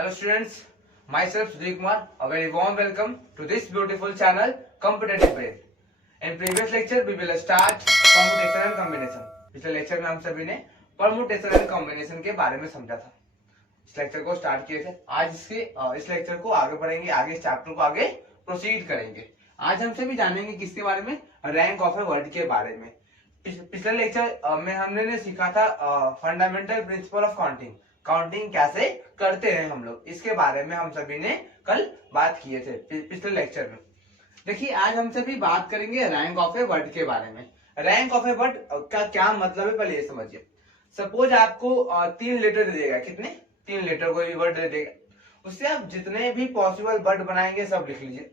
Hello students, myself Sudhir Kumar, a very warm welcome to this beautiful channel Competitive Brain. In previous lecture we will start permutation and combination. पिछले lecture में हम सभी ने permutation and combination के बारे में समझा था। इस लेक्चर को स्टार्ट किए थे। आज इस लेक्चर को आगे बढ़ेंगे, आगे इस चैप्टर को आगे प्रोसीड करेंगे। आज हम सभी जानेंगे किसके बारे में, रैंक ऑफ ए वर्ड के बारे में। पिछले लेक्चर में हमने सीखा था fundamental principle of counting, counting कैसे करते हैं हम लोग, इसके बारे में हम सभी ने कल बात किए थे पिछले लेक्चर में। देखिए आज हम सभी बात करेंगे रैंक ऑफ ए वर्ड के बारे में। रैंक ऑफ ए वर्ड का क्या मतलब है पहले ये समझिए। सपोज आपको 3 लेटर दे देगा, कितने 3 लेटर कोई वर्ड दे देगा, उससे आप जितने भी पॉसिबल वर्ड बनाएंगे सब लिख लीजिए।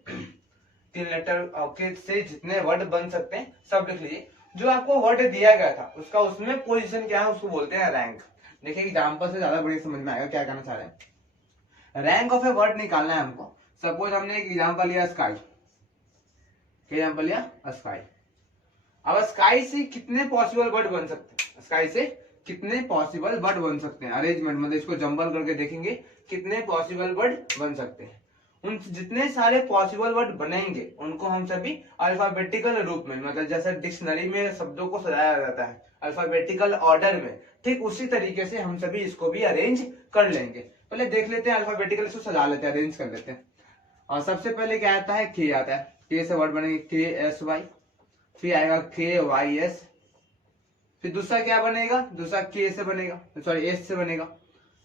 3 लेटर के से जितने वर्ड बन सकते हैं सब लिख लीजिए। जो आपको वर्ड दिया गया था उसका उसमें पोजीशन क्या है उसको बोलते हैं रैंक। देखिए एग्जांपल से ज्यादा बढ़िया समझ में आएगा क्या कहना चाह रहे हैं। रैंक ऑफ ए वर्ड निकालना है हमको। सपोज हमने एक एग्जांपल लिया स्काई, एग्जांपल लिया स्काई। अब स्काई से कितने पॉसिबल वर्ड बन सकते हैं, स्काई से कितने पॉसिबल वर्ड बन सकते हैं, अरेंजमेंट मतलब इसको जंबल करके देखेंगे कितने पॉसिबल वर्ड बन सकते हैं। उन जितने सारे पॉसिबल वर्ड बनेंगे उनको हम सभी अल्फाबेटिकल रूप में, मतलब जैसे डिक्शनरी में शब्दों को सजाया जाता है अल्फाबेटिकल ऑर्डर में, ठीक उसी तरीके से हम सभी इसको भी अरेंज कर लेंगे। पहले देख लेते हैं अल्फाबेटिकल, इसको सजा लेते हैं, अरेंज कर लेते हैं। और सबसे पहले क्या आता है, के आता है। के से वर्ड बनेंगे के एस वाई, फिर आएगा के वाई एस, फिर दूसरा क्या बनेगा, दूसरा के से बनेगा, सॉरी एस से बनेगा,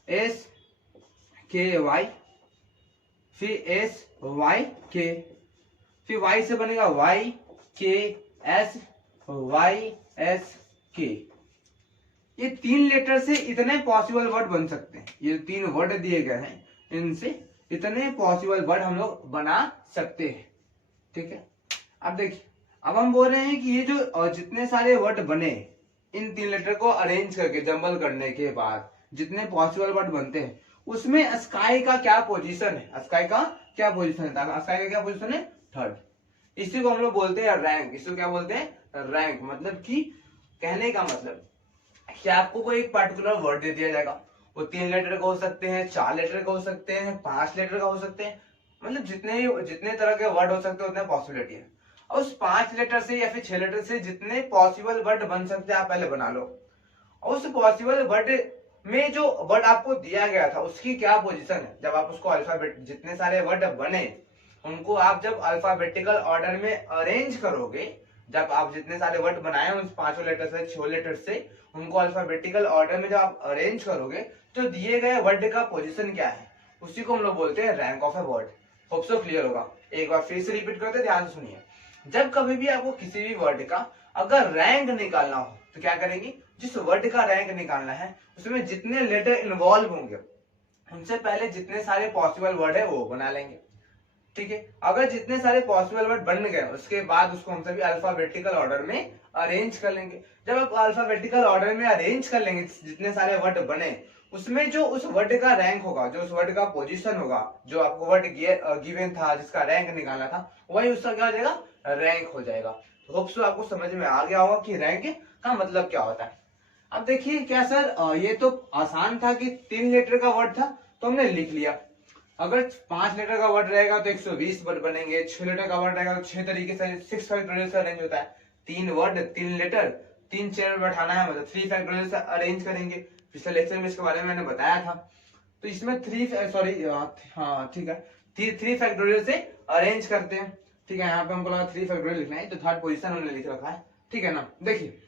एस के वाई, फिर एस वाई के, फिर वाई से बनेगा वाई के एस, वाई एस के। ये 3 लेटर से इतने पॉसिबल वर्ड बन सकते हैं। ये 3 वर्ड दिए गए हैं, इनसे इतने पॉसिबल वर्ड हम लोग बना सकते हैं, ठीक है। अब देखिए, अब हम बोल रहे हैं कि ये जो जितने सारे वर्ड बने, इन 3 लेटर को अरेंज करके जंबल करने के बाद जितने पॉसिबल वर्ड बनते हैं उसमें स्काई का क्या पोजीशन है, स्काई का क्या पोजीशन है, स्काई का क्या पोजीशन है, 3rd। इसी को हम लोग बोलते हैं रैंक। इसको क्या बोलते हैं, रैंक। मतलब कि कहने का मतलब कि आपको कोई एक पर्टिकुलर वर्ड दे दिया जाएगा, वो 3 लेटर का हो सकते हैं, 4 लेटर का हो सकते हैं, 5 लेटर का हो सकते हैं, मतलब जितने तरह के वर्ड हो सकते हैं उतने पॉसिबिलिटी है। और उस 5 लेटर से या फिर 6 लेटर से जितने पॉसिबल वर्ड बन सकते हैं आप पहले बना लो। और उस पॉसिबल वर्ड में जो वर्ड आपको दिया गया था उसकी क्या पोजीशन है, जब आप उसको अल्फाबेट, जितने सारे वर्ड बने उनको आप जब अल्फाबेटिकल ऑर्डर में अरेंज करोगे, जब आप जितने सारे वर्ड बनाए उन 5 लेटर से 6 लेटर से उनको अल्फाबेटिकल ऑर्डर में जब आप अरेंज करोगे तो दिए गए वर्ड का पोजीशन क्या है, उसी को हम लोग बोलते हैं rank of a word. Hope so clear होगा। एक बार फिर से रिपीट करते, ध्यान से सुनिए। जब कभी भी आपको किसी भी वर्ड का अगर रैंक निकालना हो तो क्या करेंगे, जिस वर्ड का रैंक निकालना है उसमें जितने लेटर इन्वॉल्व होंगे उनसे पहले जितने सारे पॉसिबल वर्ड है वो बना लेंगे, ठीक है। अगर जितने सारे पॉसिबल वर्ड बन गए उसके बाद उसको हम सभी अल्फाबेटिकल ऑर्डर में अरेंज कर लेंगे। जब आप अल्फाबेटिकल ऑर्डर में अरेंज कर लेंगे जितने सारे वर्ड बने, उसमें जो उस वर्ड का रैंक होगा, जो उस वर्ड का पोजीशन होगा, जो आपको वर्ड गिवन था जिसका रैंक निकालना था, वही उसका क्या हो जाएगा, रैंक हो जाएगा। तो होप सो आपको समझ में आ गया होगा कि रैंक का मतलब क्या होता है। अब देखिए क्या सर, ये तो आसान था कि 3 लेटर का वर्ड था तो हमने लिख लिया। अगर 5 लेटर का वर्ड रहेगा तो 120 वर्ड बनेंगे, 6 लेटर का वर्ड रहेगा तो 6 तरीके से 6 फैक्टोरियल से अरेंज होता है। 3 वर्ड 3 लेटर 3 चेयर बैठाना है, मतलब 3 फैक्टोरियल से अरेंज करेंगे। पिछले लेक्चर में इसके बारे में मैंने बताया था। तो इसमें 3 फैक्टोरियल से अरेंज करते हैं, ठीक है। यहाँ पे हमको लगा 3 फैक्टोरियल लिखना है तो 3rd पोजीशन हमने लिख रखा है, ठीक है ना। देखिए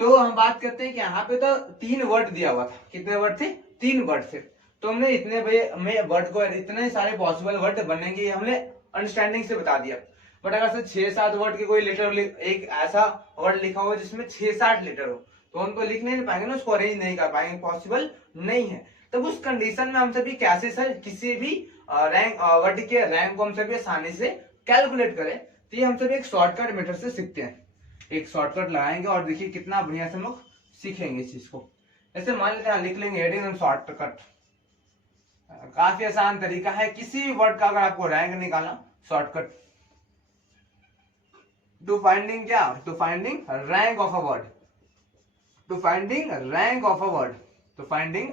तो हम बात करते हैं कि यहाँ पे तो 3 वर्ड दिया हुआ था। कितने वर्ड थे, 3 वर्ड थे। तो हमने इतने में वर्ड को, इतने सारे पॉसिबल वर्ड बनेंगे हमने अंडरस्टैंडिंग से बता दिया। बट अगर से 6-7 वर्ड के कोई लेटर, एक ऐसा वर्ड लिखा हुआ जिसमें 6-7 लेटर हो तो उनको लिख नहीं पाएंगे ना, उसको अरेंज नहीं कर पाएंगे, पॉसिबल नहीं है। तब उस कंडीशन में हम सभी कैसे सर किसी भी रैंक वर्ड के रैंक को हम सभी आसानी से कैलकुलेट करें, तो ये हम सभी एक शॉर्टकट मेथड से सीखते हैं। एक शॉर्टकट लगाएंगे और देखिए कितना बढ़िया से हम लोग सीखेंगे इस चीज को। ऐसे मान लेते हैं, लिख लेंगे हेडिंग शॉर्टकट। काफी आसान तरीका है किसी भी वर्ड का अगर आपको रैंक निकालना, शॉर्टकट टू फाइंडिंग क्या, to finding rank of a word, to finding rank of a word, to finding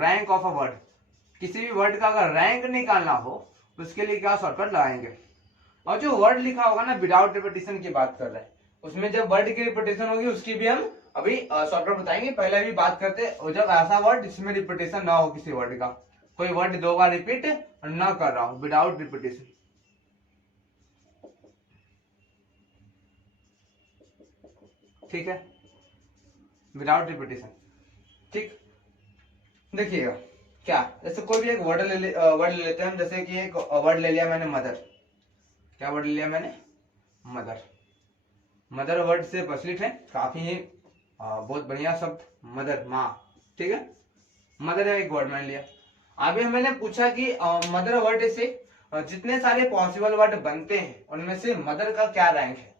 rank of a word, किसी भी वर्ड का अगर रैंक निकालना हो उसके लिए क्या शॉर्टकट लगाएंगे। और जो वर्ड लिखा होगा ना विदाउट रिपीटेशन की बात कर रहे हैं, उसमें जब वर्ड की रिपीटेशन होगी उसकी भी हम अभी शॉर्टकट बताएंगे। पहले भी बात करते हैं जब ऐसा वर्ड जिसमें रिपीटेशन ना हो, किसी वर्ड का कोई वर्ड 2 बार रिपीट ना कर रहा हो, विदाउट रिपीटेशन। ठीक है, विदाउट रिपीटेशन। ठीक, देखिएगा क्या, जैसे कोई भी एक वर्ड ले लेते हैं हम, जैसे कि एक वर्ड ले लिया मैंने मदर। क्या वर्ड ले लिया मैंने? मदर। मदर वर्ड से प्रचलित है काफी ही बहुत बढ़िया शब्द, मदर, माँ। ठीक है, मदर है एक वर्ड मैंने लिया। अभी मैंने पूछा कि मदर वर्ड से जितने सारे पॉसिबल वर्ड बनते हैं उनमें से मदर का क्या रैंक है।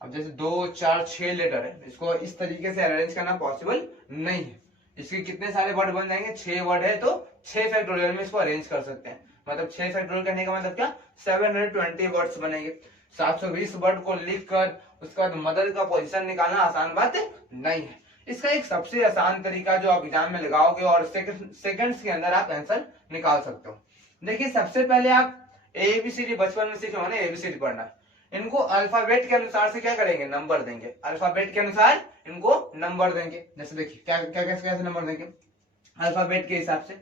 अब जैसे 2, 4, 6 लेटर है, इसको इस तरीके से अरेंज करना पॉसिबल नहीं है। इसके कितने सारे वर्ड बन जाएंगे? 6 वर्ड है तो 6 फैक्टोरियल में इसको अरेंज कर सकते हैं। मतलब 6 फैक्टोरियल करने का मतलब क्या, 720 वर्ड्स बनेंगे। 720 वर्ड को लिख कर उसके बाद मदर का पोजीशन निकालना आसान बात नहीं है। इसका एक सबसे आसान तरीका जो आप एग्जाम में लगाओगे और सेकंड्स के अंदर आप आंसर निकाल सकते हो। देखिए, सबसे पहले आप ABCD बचपन में सीखे हो ना, ABCD पढ़ना। इनको अल्फाबेट के अनुसार से क्या करेंगे, नंबर देंगे। अल्फाबेट के अनुसार इनको नंबर देंगे। जैसे देखिए क्या क्या कैसे नंबर देंगे, अल्फाबेट के हिसाब से।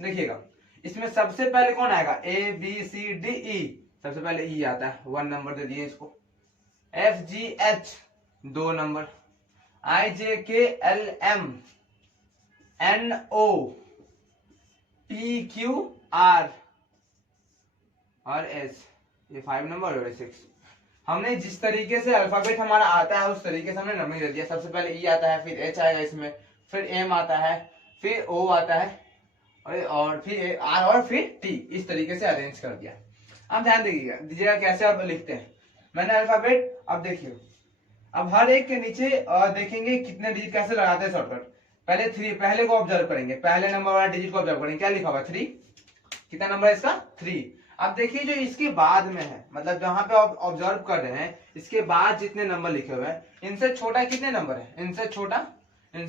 देखिएगा, इसमें सबसे पहले कौन आएगा, ABCDE, सबसे पहले E आता है, 1 नंबर दे दिए इसको। FGH 2 number, IJKLM NO PQR और S, ये 5 नंबर और 6। हमने जिस तरीके से अल्फाबेट हमारा आता है उस तरीके से हमने नंबर दे दिया। सबसे पहले E आता है, फिर H आएगा इसमें, फिर M आता है, फिर O आता है और फिर R और फिर T। इस तरीके से अरेंज कर दिया। अब ध्यान दीजिएगा कैसे आप लिखते हैं। मैंने अल्फाबेट, अब देखिए, अब हर एक के नीचे देखेंगे कितने डिजिट कैसे लगाते हैं शॉर्टकट। पहले 3, पहले को ऑब्जर्व करेंगे, पहले नंबर वाला डिजिट को ऑब्जर्व करेंगे। क्या लिखा हुआ, 3। कितना नंबर है इसका, 3। अब देखिए जो इसके बाद में है, मतलब जहां पे आप ऑब्जर्व कर रहे हैं इसके बाद जितने नंबर लिखे हुए हैं, इनसे छोटा कितने नंबर है, इनसे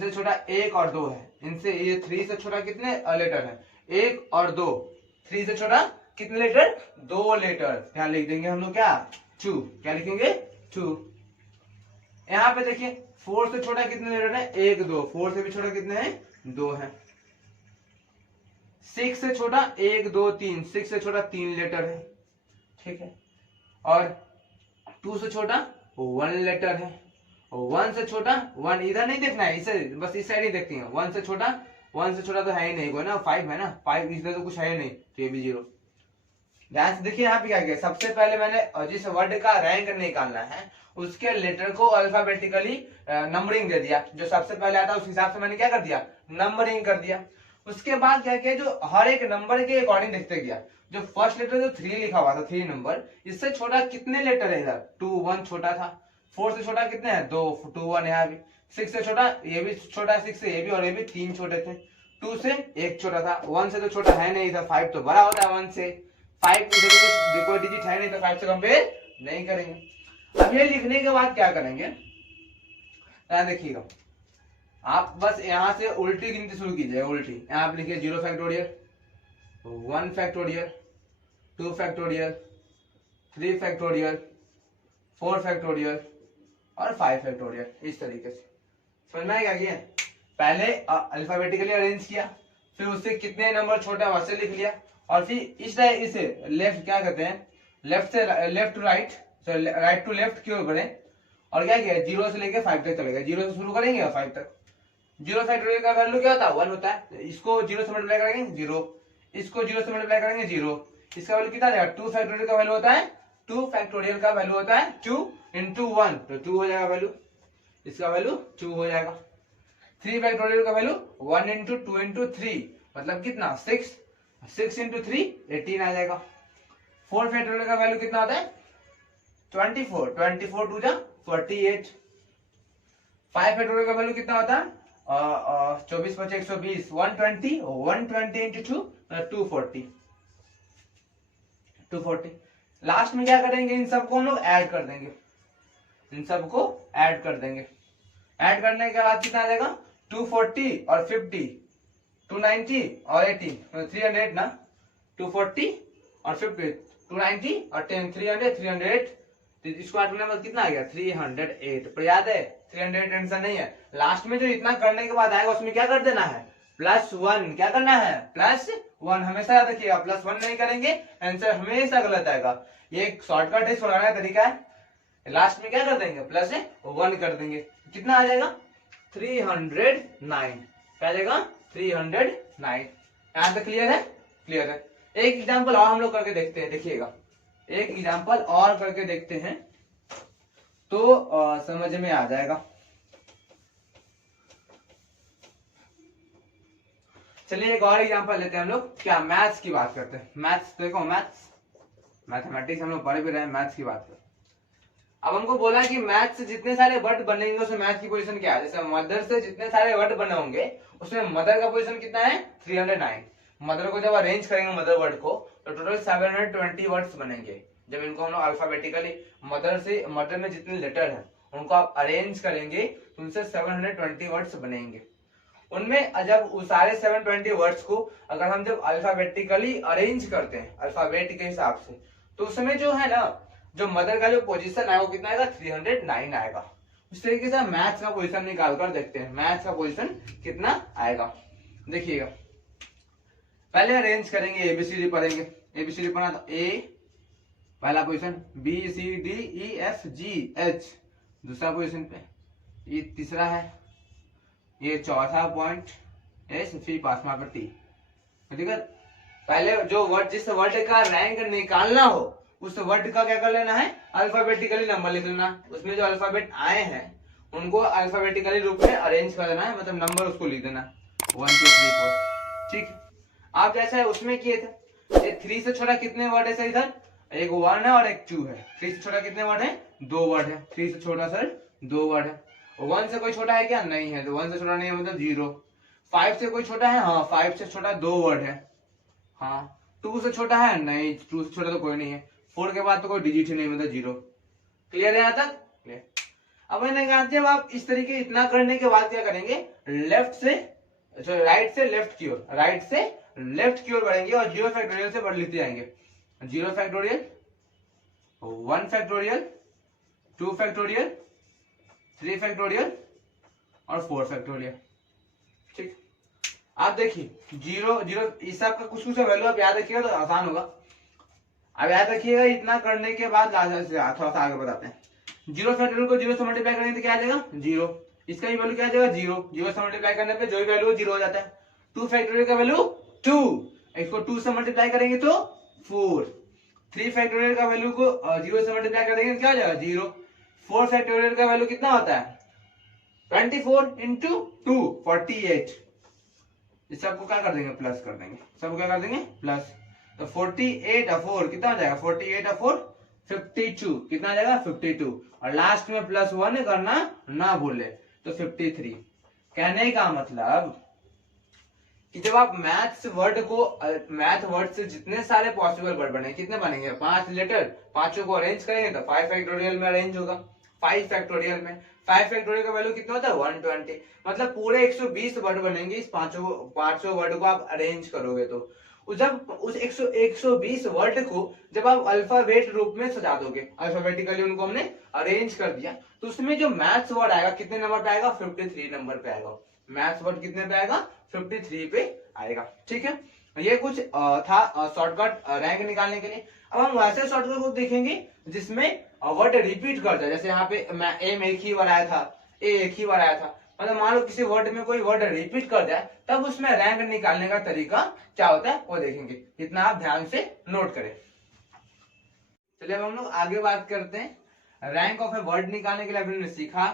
छोटा 1 और 2 है। इनसे ये 3 से छोटा कितने लेटर है, 1 और 2। 3 से छोटा कितने लेटर, 2 लेटर। क्या लिख देंगे हम लोग, क्या, 2। क्या लिखेंगे, 2। यहाँ पे देखिए 4 से छोटा कितने लेटर है, 1, 2। 4 से भी छोटा कितने हैं, 2 है। 6 से छोटा 1, 2, 3। 6 से छोटा 3 लेटर है। ठीक है, और 2 से छोटा 1 लेटर है। 1 से छोटा 1 इधर नहीं देखना है, इसे बस इस साइड ही देखती है। 1 से छोटा तो है ही नहीं कोई ना, 5 है ना, 5 इधर तो कुछ है ही नहीं, तो ये भी 0। ध्यान से देखिए यहाँ पे क्या किया, सबसे पहले मैंने जिस वर्ड का रैंक निकालना है उसके लेटर को अल्फाबेटिकली नंबरिंग दे दिया। जो सबसे पहले आता है उस हिसाब से मैंने क्या कर दिया, नंबरिंग कर दिया। उसके बाद क्या किया, जो हर एक नंबर के अकॉर्डिंग देखते गया। जो फर्स्ट लेटर जो 3 लिखा हुआ था, 3 नंबर, इससे छोटा कितने लेटर है इधर, 2, 1 छोटा था। 4 से छोटा कितने हैं, 2, 2, 1 यहाँ भी। 6 से छोटा ये भी छोटा, 6 से ये भी और ये भी 3 छोटे थे। 2 से 1 छोटा था। 1 से तो छोटा है नहीं इधर, 5 तो बड़ा होता है 1 से। 5 इधर तो कोई डिजिट है नहीं तो 5 से कंपेयर नहीं करेंगे। अब ये लिखने के बाद क्या करेंगे, ध्यान देखिएगा, आप बस यहां से उल्टी गिनती शुरू कीजिए। उल्टी यहाँ पे लिखिए 0 factorial, 1 factorial, 2 factorial, 3 factorial, 4 factorial और 5 फैक्टोरियल। इस तरीके से समझ में क्या किया, पहले अल्फाबेटिकली अरेंज किया, फिर उससे कितने नंबर छोटा वैसे लिख लिया, और फिर इसे लेफ्ट क्या कहते हैं, left to right, right to left क्यों करें, और क्या किया 0 से लेके 5 तक चलेगा। 0 से शुरू करेंगे और 5 तक। 0 फैक्टोरियल का वैल्यू क्या होता है, 1 होता है। इसको 0 से मल्टीप्लाई करेंगे 0, इसको 0 से मल्टीप्लाई करेंगे 0। इसका वैल्यू कितना जाएगा, 2 फैक्टोरियल का वैल्यू होता है, 2 फैक्टोरियल का वैल्यू होता है 2 इंटू 1, तो 2 हो जाएगा वैल्यू, इसका वैल्यू 2 हो जाएगा। 3 फैक्टोरियल का वैल्यू 1 इंटू 2 इंटू 3, मतलब कितना 6, 6 इंटू 3 18 आ जाएगा। 4 फैक्टोरियल का वैल्यू कितना होता है 24, 24 टू जा 48। 5 फैक्टोरियल का वैल्यू कितना होता है 24 × 120, 120, 120 इंटू 2 240। लास्ट में क्या करेंगे, इन सबको हम लोग ऐड कर देंगे, इन सबको ऐड कर देंगे। ऐड करने के बाद कितना आ जाएगा 240 और 50, 290 और 80 300 ना, 240 और 50, 290 और 10 300 308, तो इसको आठ नंबर कितना आ गया 308। पर याद है 308 आंसर नहीं है, लास्ट में जो इतना करने के बाद आएगा उसमें क्या कर देना है +1। क्या करना है +1, हमेशा याद रखिएगा, +1 नहीं करेंगे आंसर हमेशा गलत आएगा। ये एक शॉर्टकट है, सुनाने का तरीका है। लास्ट में क्या कर देंगे +1 कर देंगे, कितना आ जाएगा 309। क्या आ जाएगा 309। यहाँ तक क्लियर है? क्लियर है। एक एग्जाम्पल और हम लोग करके देखते हैं, देखिएगा एक एग्जाम्पल और करके देखते हैं तो समझ में आ जाएगा। चलिए एक और एग्जाम्पल लेते हैं हम लोग, क्या मैथ्स की बात करते हैं। मैथ्स देखो, मैथमेटिक्स हम लोग पढ़ भी रहे हैं, मैथ्स की बात करते हैं। अब हमको बोला कि मैथ्स से जितने सारे वर्ड बनेंगे उसमें मैथ्स की पोजीशन क्या है। जैसे मदर से जितने सारे वर्ड बने होंगे उसमें मदर का पोजीशन कितना है 309। मदर को जब अरेंज करेंगे मदर वर्ड को तो टोटल 720 वर्ड्स बनेंगे। जब इनको हम लोग अल्फाबेटिकली मदर में जितने लेटर है उनको आप अरेंज करेंगे तो उनसे 720 वर्ड्स बनेंगे। उनमें जब उस सारे 720 वर्ड्स को अगर हम जब अल्फाबेटिकली अरेंज करते हैं अल्फाबेट के हिसाब से, तो उसमें जो है ना जो मदर का जो पोजीशन है वो कितना आएगा 309 आएगा। उस तरीके से मैथ्स का पोजीशन निकाल कर देखते हैं, मैथ्स का पोजीशन कितना आएगा। देखिएगा पहले अरेंज करेंगे, एबीसीडी पढ़ेंगे। एबीसीडी पढ़ा तो ए पहला पोजीशन, BCDEFGH दूसरा पोजीशन पे, ये तीसरा है, ये चौथा पॉइंट, फिर पास मार्कर टी। ठीक है, पहले जो वर्ड जिस वर्ड का रैंक निकालना हो उस वर्ड का क्या कर लेना है अल्फाबेटिकली नंबर लिख लेना। उसमें जो अल्फाबेट आए हैं उनको अल्फाबेटिकली रूप में अरेंज कर देना है, मतलब नंबर उसको लिख देना 1 2 3 4। ठीक, आप जैसे उसमें किए थे, 3 से छोटा कितने वर्ड है सर, इधर एक 1 है और एक 2 है। 3 से छोटा कितने वर्ड है 2 वर्ड है। 3 से छोटा सर 2 वर्ड है। 1 से कोई छोटा है क्या, नहीं है, तो 1 से छोटा नहीं है मतलब 0। 5 से कोई छोटा है, हाँ 5 से छोटा 2 वर्ड है। हाँ 2 से छोटा है, नहीं 2 से छोटा तो कोई नहीं है। 4 के बाद तो कोई डिजिट ही नहीं मतलब 0। क्लियर है यहाँ तक? क्लियर। अब मैंने कहा जब आप इस तरीके इतना करने के बाद क्या करेंगे, राइट से लेफ्ट की ओर, राइट से लेफ्ट की ओर बढ़ेंगे और 0 फैक्टोरियल से बढ़ लिखते जाएंगे। 0 फैक्टोरियल, 1 फैक्टोरियल, 2 फैक्टोरियल, 3 फैक्टोरियल और 4 फैक्टोरियल। ठीक, आप देखिए 0 इस सब का कुछ वैल्यू आप याद रखिएगा तो आसान होगा। अब याद रखिएगा इतना करने के बाद थोड़ा सा आगे बताते हैं। 0 फैक्टोरियल को 0 से मल्टीप्लाई करेंगे तो क्या आ जाएगा 0। इसका भी वैल्यू क्या आ जाएगा 0। 0 से मल्टीप्लाई करने पे जो भी वैल्यू 0 हो जाता है। 2 फैक्टोरियल का वैल्यू 2, इसको 2 से मल्टीप्लाई करेंगे तो 4। 3 फैक्टोरियल का वैल्यू को 0 से मल्टीप्लाई करेंगे तो क्या हो जाएगा 0। 4 फैक्टोरियल का वैल्यू कितना होता है 24 इंटू 2 48। इस सबको क्या कर देंगे प्लस कर देंगे, सबको क्या कर देंगे प्लस। तो 48 और 4 कितना हो जाएगा 48 और 4 52, कितना आ जाएगा 52। और लास्ट में +1 करना ना भूले तो 53। कहने का मतलब कि जब आप मैथ वर्ड से जितने सारे पॉसिबल वर्ड बने कितने बनेंगे 5 लेटर, पांचों को अरेंज करेंगे तो 5 फैक्टोरियल में अरेंज होगा। 5 फैक्टोरियल में 5 फैक्टोरियल का वैल्यू कितना होता है 120, मतलब पूरे 120 वर्ड बनेंगे। इस पांचों वर्ड को आप अरेंज करोगे तो जब उस 120 वर्ड को जब आप अल्फाबेट रूप में सजा दोगे, अल्फाबेटिकली उनको हमने अरेंज कर दिया, तो उसमें जो मैथ्स वर्ड आएगा कितने नंबर पे आएगा 53 नंबर पे आएगा। मैथ्स वर्ड कितने पे आएगा 53 पे आएगा। ठीक है, ये कुछ था शॉर्टकट रैंक निकालने के लिए। अब हम वैसे शॉर्टकट को देखेंगे जिसमें वर्ड रिपीट करता है। जैसे यहाँ पे एम एक ही बार आया था, ए एक ही बार आया था, मतलब मान लो किसी वर्ड में कोई वर्ड रिपीट कर जाए तब उसमें रैंक निकालने का तरीका क्या होता है वो देखेंगे। इतना आप ध्यान से नोट करें। चलिए अब हम लोग आगे बात करते हैं। रैंक ऑफ ए वर्ड निकालने के लिए हमने सीखा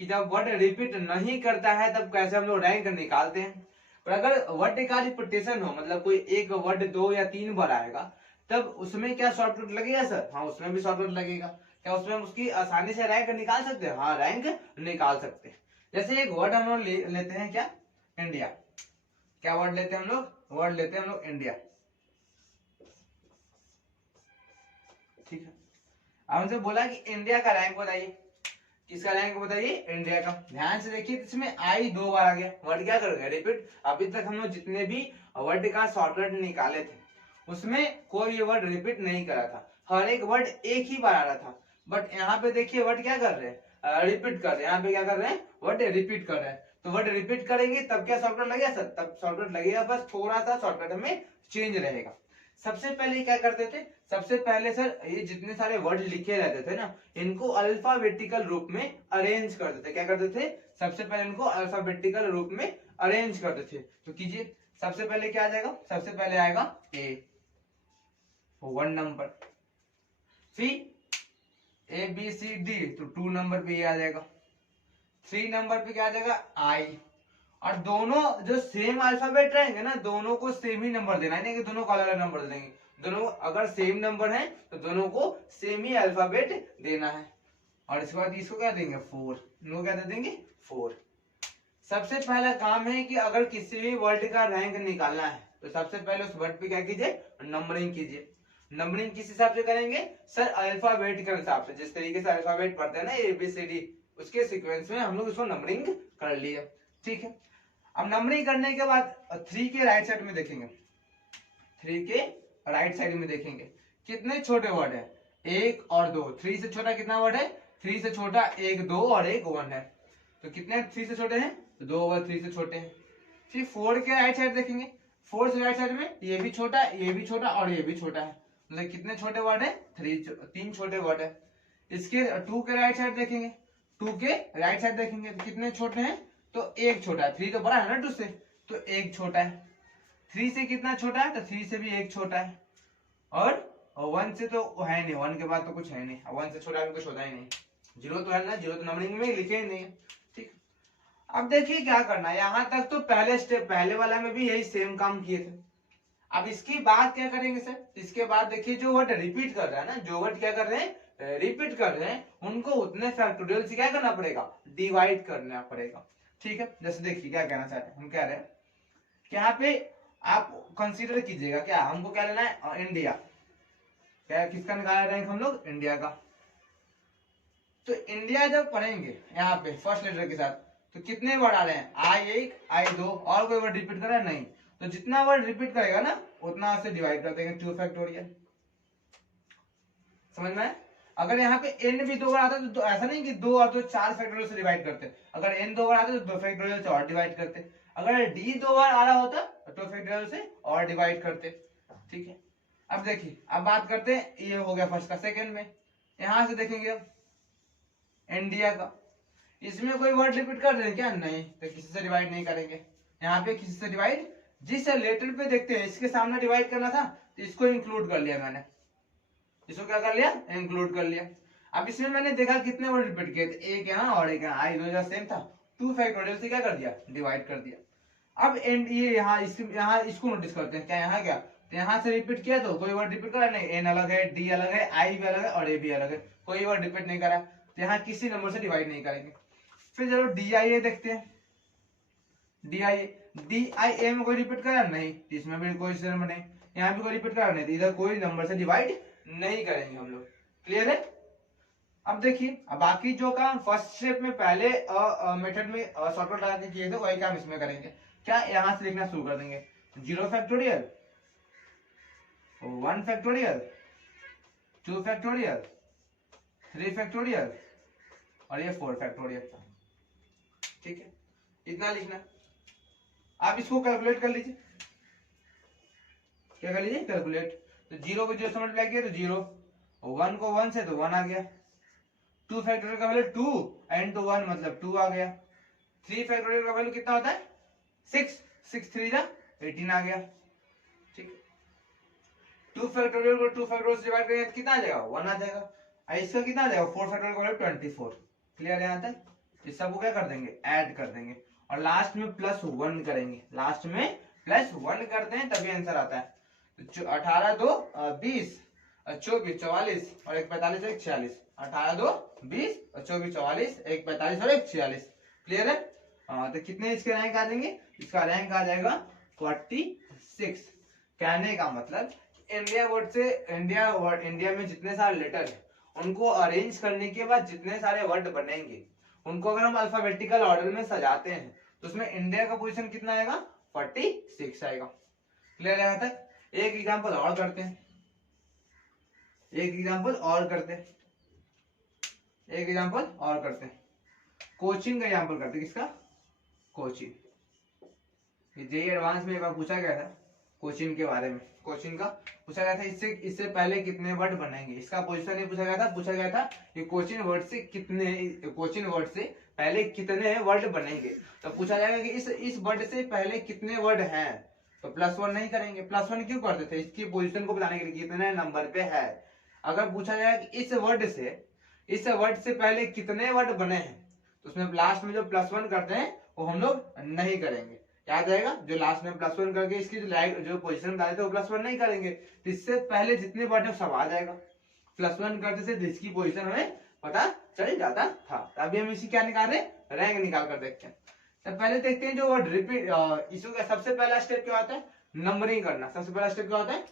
कि जब वर्ड रिपीट नहीं करता है तब कैसे हम लोग रैंक निकालते हैं। पर अगर वर्ड का रिपीटेशन हो, मतलब कोई एक वर्ड 2 या 3 बार आएगा तब उसमें क्या शॉर्टकट लगेगा सर? हाँ उसमें भी शॉर्टकट लगेगा। क्या उसमें हम उसकी आसानी से रैंक निकाल सकते हैं? हाँ रैंक निकाल सकते हैं। जैसे एक वर्ड हम लोग लेते हैं क्या, इंडिया। क्या वर्ड लेते हैं हम लोग? वर्ड लेते हैं हम लोग इंडिया। ठीक है, अब हमसे बोला कि इंडिया का रैंक बताइए। किसका रैंक बताइए? इंडिया का। ध्यान से देखिए इसमें आई 2 बार आ गया, वर्ड क्या कर गया? रिपीट। अभी तक हम लोग जितने भी वर्ड का शॉर्टकट निकाले थे उसमें कोई भी वर्ड रिपीट नहीं करा था, हर एक वर्ड एक ही बार आ रहा था। बट यहाँ पे देखिए वर्ड क्या कर रहे हैं? रिपीट कर रहे हैं। यहाँ पे क्या कर रहे हैं? वर्ड रिपीट कर रहे हैं। तो वर्ड रिपीट करेंगे तब क्या शॉर्टकट लगेगा सर? तब शॉर्टकट लगेगा, बस थोड़ा सा शॉर्टकट में चेंज रहेगा। सबसे पहले क्या करते थे? सबसे पहले सर ये जितने सारे वर्ड लिखे रहते थे ना, इनको अल्फाबेटिकल रूप में अरेंज करते थे। क्या करते थे? सबसे पहले इनको अल्फाबेटिकल रूप में अरेंज करते थे। तो कीजिए, सबसे पहले क्या आ जाएगा? सबसे पहले आएगा ए, 1 नंबर, फिर ए बी सी डी, तो 2 नंबर पे ये आ जाएगा। 3 नंबर पे क्या आ जाएगा? आई। और दोनों जो सेम अल्फाबेट रहेंगे ना, दोनों को सेम ही नंबर देना है, नहीं कि दोनों को अलग अलग नंबर देंगे। दोनों अगर सेम नंबर है तो दोनों को सेम ही अल्फाबेट देना है। और इसके बाद इसको क्या देंगे? 4। इनको क्या दे देंगे? 4। सबसे पहला काम है कि अगर किसी भी वर्ड का रैंक निकालना है तो सबसे पहले उस वर्ड पे क्या कीजिए? नंबरिंग कीजिए। नंबरिंग किस हिसाब से करेंगे सर? अल्फाबेट के हिसाब से। जिस तरीके से अल्फाबेट पढ़ते हैं ना ABCD, उसके सीक्वेंस में हम लोग इसको नंबरिंग कर लिए। ठीक है, अब नंबरिंग करने के बाद 3 के राइट साइड में देखेंगे, 3 के राइट साइड में देखेंगे कितने छोटे वर्ड है? 1 और 2। 3 से छोटा कितना वर्ड है? 3 से छोटा 1, 2 और 1, 1 है। तो कितने 3 से छोटे हैं? 2 वर्ड 3 से छोटे हैं। फिर 4 के राइट साइड देखेंगे, 4 से राइट साइड में ये भी छोटा, ये भी छोटा और ये भी छोटा है। मतलब कितने छोटे वर्ड है? 3 छोटे वर्ड है। इसके 2 के राइट साइड देखेंगे, 2 के राइट साइड देखेंगे तो कितने छोटे हैं? तो 1 छोटा है। 3 तो बड़ा है ना 2 से, तो 1 छोटा है। 3 से कितना छोटा है? तो 3 से भी 1 छोटा है। और 1 से तो है नहीं, 1 के बाद तो कुछ है नहीं, 1 से छोटा भी कुछ होता ही नहीं। 0 तो है ना, 0 तो नंबरिंग में लिखे ही नहीं। ठीक, अब देखिए क्या करना है। यहाँ तक तो पहले स्टेप, पहले वाला में भी यही सेम काम किए थे। अब इसके बाद क्या करेंगे सर? इसके बाद देखिए जो वर्ड रिपीट कर रहा है ना, जो वर्ड क्या कर रहे हैं? रिपीट कर रहे हैं, उनको उतने फैक्टोरियल से क्या करना पड़ेगा? डिवाइड करना पड़ेगा। ठीक है, जैसे देखिए क्या कहना चाहते हैं हम, कह रहे हैं कि यहाँ पे आप कंसीडर कीजिएगा, क्या हमको क्या लेना है? इंडिया। क्या किसका निकाला रैंक हम लोग? इंडिया का। तो इंडिया जब पढ़ेंगे यहाँ पे फर्स्ट लेटर के साथ, तो कितने वर्ड आ रहे हैं? I1, I2, और कोई वर्ड रिपीट कर रहा है? नहीं। तो जितना वर्ड रिपीट करेगा ना उतना से डिवाइड कर देंगे 2 फैक्टोरियल। समझ में? अगर यहाँ पे n भी 2 बार आता तो ऐसा नहीं कि 2 और 2 4 फैक्टोरियल से डिवाइड करते। अगर n 2 बार आता तो 2 फैक्टोरियल से और डिवाइड करते। अगर d 2 बार आ रहा होता तो 2 फैक्टोरियल से और डिवाइड करते। ठीक है, अब देखिए, अब बात करते हैं, ये हो गया फर्स्ट का। सेकंड में यहां से देखेंगे अब इंडिया का, इसमें कोई वर्ड रिपीट कर रहे हैं क्या? नहीं, तो किसी से डिवाइड नहीं करेंगे। यहाँ पे किसी से डिवाइड, जिस लेटर पे देखते हैं इसके सामने डिवाइड करना था तो इसको इंक्लूड कर लिया मैंने। इसको क्या कर लिया? इंक्लूड कर लिया। अब इसमें मैंने देखा कितने वर्ड रिपीट किए थे, एक यहाँ और एक यहाँ, I2 जैसा सेम था, 2 फैक्टोरियल से क्या कर दिया? डिवाइड कर दिया। अब एंड ये यहाँ इसको नोटिस करते हैं, क्या यहाँ क्या? तो यहाँ से रिपीट किया तो कोई वर्ड रिपीट करा नहीं, N अलग है, D अलग है, I भी अलग है और A भी अलग है, कोई वर्ड रिपीट नहीं करा। तो यहाँ किसी नंबर से डिवाइड नहीं करेंगे। फिर चलो DIA देखते हैं। DIA में कोई रिपीट करा नहीं, इसमें भी कोई नंबर नहीं, यहाँ भी कोई रिपीट करा नहीं, इधर कोई नंबर से डिवाइड नहीं करेंगे हम लोग। क्लियर है? अब देखिए, अब बाकी जो काम फर्स्ट स्टेप में पहले मेथड में शॉर्टकट लगा के किए थे वही काम इसमें करेंगे। क्या? यहाँ से लिखना शुरू कर देंगे, 0 फैक्टोरियल, 1 फैक्टोरियल, 2 फैक्टोरियल, 3 फैक्टोरियल और ये 4 फैक्टोरियल। ठीक है, इतना लिखना। आप इसको कैलकुलेट कर लीजिए। क्या कर लीजिए? कैलकुलेट। तो 0 को 0 से मल्टीप्लाई किया तो 0, 1 को 1 से तो 1 आ गया, 2 फैक्टोरियल का वैल्यू 2 एंड टू 1 मतलब 2 आ गया, 3 फैक्टोरियल का वैल्यू कितना होता है? 6, 6 3 जा 18 आ गया। ठीक है, 2 फैक्टोरियल को 2 फैक्टोरियल से डिवाइड करेंगे तो कितना आ जाएगा? 1 आ जाएगा। इसका कितना आ जाएगा? 4 फैक्टोरियल का वैल्यू 24। क्लियर है? यहाँ तक इस सबको क्या कर देंगे? ऐड कर देंगे और लास्ट में +1 करेंगे। लास्ट में +1 करते हैं तभी आंसर आता है। तो 18 2 20 24 44 और 1 45 1 46, 18 2 20 और 24 44 1 45 और 1 46। क्लियर है? तो कितने इसके रैंक आ जाएंगे? इसका रैंक आ जाएगा 46। कहने का मतलब इंडिया वर्ड से इंडिया में जितने सारे लेटर है उनको अरेंज करने के बाद जितने सारे वर्ड बनेंगे उनको अगर हम अल्फाबेटिकल ऑर्डर में सजाते हैं तो उसमें इंडिया का पोजीशन कितना आएगा, 46 आएगा। क्लियर है यहाँ तक? एक एग्जांपल और करते हैं, कोचिंग का एग्जांपल करते हैं। किसका? कोचिंग। जेईई एडवांस में एक बार पूछा गया था कोचिंग के बारे में, कोचिंग का पूछा गया था इससे पहले कितने वर्ड बनेंगे। इसका पोजीशन नहीं पूछा गया था कि कोचिंग वर्ड से पहले कितने वर्ड बनेंगे। तो पूछा जाएगा कि इस वर्ड से पहले कितने वर्ड हैं, तो +1 नहीं करेंगे। +1 क्यों करते थे? इसकी पोजीशन को बताने के लिए कितने नंबर पे है। अगर पूछा जाए कि इस वर्ड से पहले कितने वर्ड बने हैं तो उसमें लास्ट में जो +1 करते हैं वो हम लोग नहीं करेंगे। याद आएगा, जो लास्ट में +1 करके इसकी जो पोजीशन बताए थे वो +1 नहीं करेंगे। तो इससे पहले जितने वर्ड है सब आ जाएगा। +1 करते से इसकी पोजीशन हमें पता चल जाता था। अभी हम इसी क्या निकाल रहे हैं, रैंक निकाल कर देखते हैं। तो पहले देखते हैं जो वर्ड रिपीट, इसको का सबसे पहला स्टेप क्या होता है, नंबरिंग करना। सबसे पहला स्टेप क्या होता है,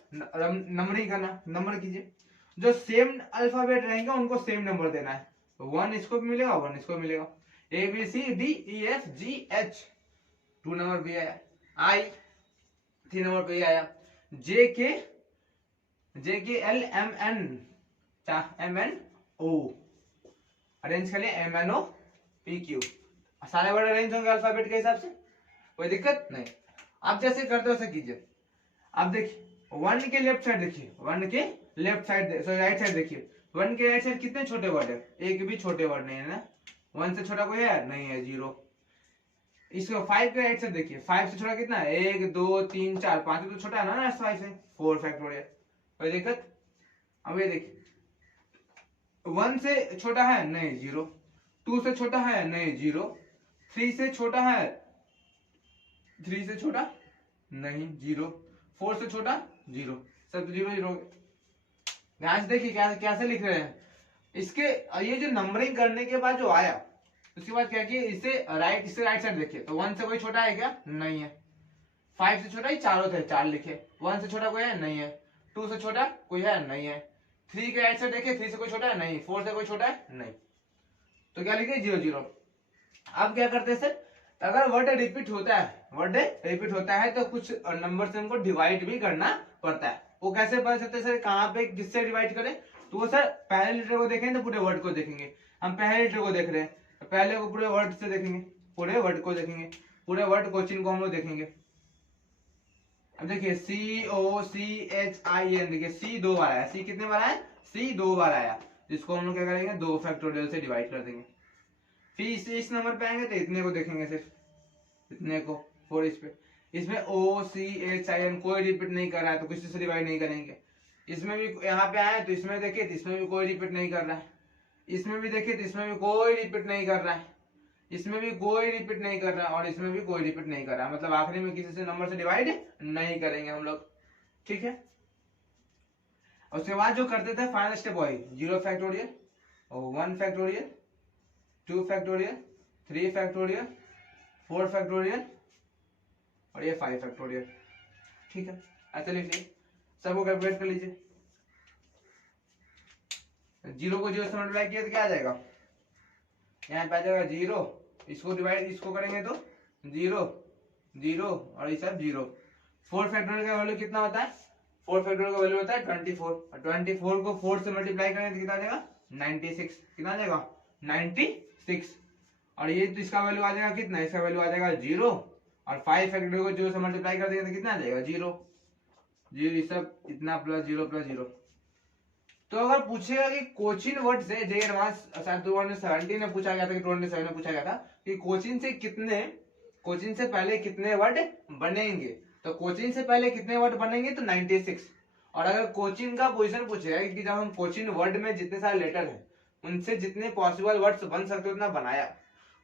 नंबरिंग करना। नंबर कीजिए, जो सेम अल्फाबेट रहेंगे उनको सेम नंबर देना है। 1 इसको भी मिलेगा, 1 इसको भी मिलेगा। ABCDEFGH 2 नंबर पे आया, I 3 नंबर पे आया, JKLMNO अरेंज कर लिया, MNOPQ। सारे वर्ड अरेंज होंगे अल्फाबेट के हिसाब से, कोई दिक्कत नहीं। आप जैसे करते हो वैसे कीजिए। अब देखिए 1 के लेफ्ट साइड देखिए, 1 के लेफ्ट साइड राइट साइड देखिए। 1 के राइट साइड कितने छोटे वर्ड है, एक भी छोटे वर्ड नहीं है ना। 1 से छोटा कोई है नहीं है, 0। इसको 5 के राइट साइड देखिए, 5 से छोटा कितना है, 1 2 3 4 5 तो छोटा है ना 5 से, 4 फैक्टोरियल, कोई दिक्कत। अब ये देखिए 1 से छोटा है नहीं, 0। 2 से छोटा है नहीं, 0। 3 से छोटा है, 3 से छोटा नहीं, 0। 4 से छोटा 0, सब 0 0। ध्यान से देखिए कैसे लिख रहे हैं। इसके ये जो नंबरिंग करने के बाद जो आया उसके बाद क्या किया, इससे राइट साइड देखिए। तो 1 से कोई छोटा है क्या, नहीं है। 5 से छोटा ही चारों थे, 4 लिखे। 1 से छोटा कोई है नहीं है। 2 से छोटा कोई है नहीं है। 3 के राइट साइड देखिए, 3 से कोई छोटा है नहीं। 4 से कोई छोटा है नहीं, तो क्या लिखे, 0 0। अब क्या करते हैं सर, अगर वर्ड रिपीट होता है तो कुछ नंबर से हमको डिवाइड भी करना पड़ता है। वो कैसे पता चलता है सर, कहाँ पे किससे डिवाइड करें। तो वो सर पहले लेटर को देखेंगे तो पूरे वर्ड को देखेंगे। हम पहले लेटर को देख रहे हैं, पहले को पूरे वर्ड से देखेंगे, पूरे वर्ड को देखेंगे, पूरे वर्ड कोचिंग को हम लोग देखेंगे। अब देखिए COCHIN, देखिए C 2 बार आया। C कितने बार आया, C 2 बार आया, जिसको हम लोग क्या करेंगे, 2 फैक्टोरियल से डिवाइड कर देंगे। फिर इस नंबर पे आएंगे तो इतने को देखेंगे, सिर्फ इतने को। और इसमें OCHIN कोई रिपीट नहीं कर रहा है तो किसी से डिवाइड नहीं करेंगे। इसमें भी यहाँ पे आए तो इसमें देखिए तो इसमें भी कोई रिपीट नहीं कर रहा है। इसमें भी देखिए तो इसमें भी कोई रिपीट नहीं कर रहा है। इसमें भी कोई रिपीट नहीं कर रहा है और इसमें भी कोई रिपीट नहीं कर रहा है। मतलब आखिरी में किसी से नंबर से डिवाइड नहीं करेंगे हम लोग, ठीक है। उसके बाद जो करते थे फाइनल स्टेप वही 0 फैक्टोरियल और 1 फैक्टोरियल, 2 फैक्टोरियल, 3 फैक्टोरियल, 4 फैक्टोरियल और ये 5 फैक्टोरियल, ठीक है। ऐसे लिख लीजिए, सबको कैलकुलेट कर लीजिए। 0 को 0 से मल्टीप्लाई किया तो क्या आ जाएगा, यहाँ पे आ जाएगा 0। इसको डिवाइड इसको करेंगे तो 0 0 और ये सब 0। 4 फैक्टोरियल का वैल्यू कितना होता है, 4 फैक्टोरियल का वैल्यू होता है 24 और 24 को 4 से मल्टीप्लाई करेंगे तो कितना आ जाएगा, 96। कितना आ जाएगा, 96। और ये तो इसका वैल्यू आ जाएगा कितना, इसका वैल्यू आ जाएगा 0 और 5 फैक्टोरियल को 0 से मल्टीप्लाई कर देंगे तो कितना आ जाएगा, 0 0। सब इतना प्लस 0 प्लस 0। तो अगर पूछेगा कि कोचिन वर्ड से जे एडवांस शायद 2017 में पूछा गया था कि 2007 में पूछा गया था कि कोचिन से पहले कितने वर्ड बनेंगे, तो कोचिन से पहले कितने वर्ड बनेंगे तो 96। और अगर कोचिन का पोजीशन पूछेगा कि जब हम कोचिन वर्ड में जितने सारे लेटर हैं उनसे जितने पॉसिबल वर्ड्स बन सकते हो उतना बनाया,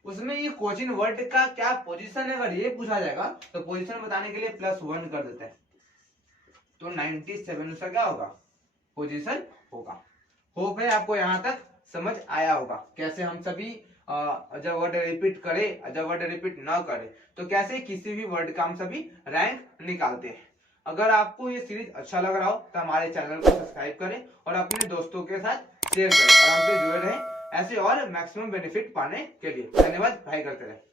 उसमें ये कोचिन वर्ड का क्या पोजीशन है, अगर ये पूछा जाएगा तो पोजीशन बताने के लिए +1 कर देते हैं। तो 97 उसका क्या होगा, पोजीशन होगा। होप है आपको यहाँ तक समझ आया होगा कैसे हम सभी जब वर्ड रिपीट करे, जब वर्ड रिपीट ना करे तो कैसे किसी भी वर्ड का हम सभी रैंक निकालते हैं। अगर आपको ये सीरीज अच्छा लग रहा हो तो हमारे चैनल को सब्सक्राइब करें और अपने दोस्तों के साथ शेयर करें और हमसे जुड़े रहें ऐसे और मैक्सिमम बेनिफिट पाने के लिए। धन्यवाद, भाई करते रहे।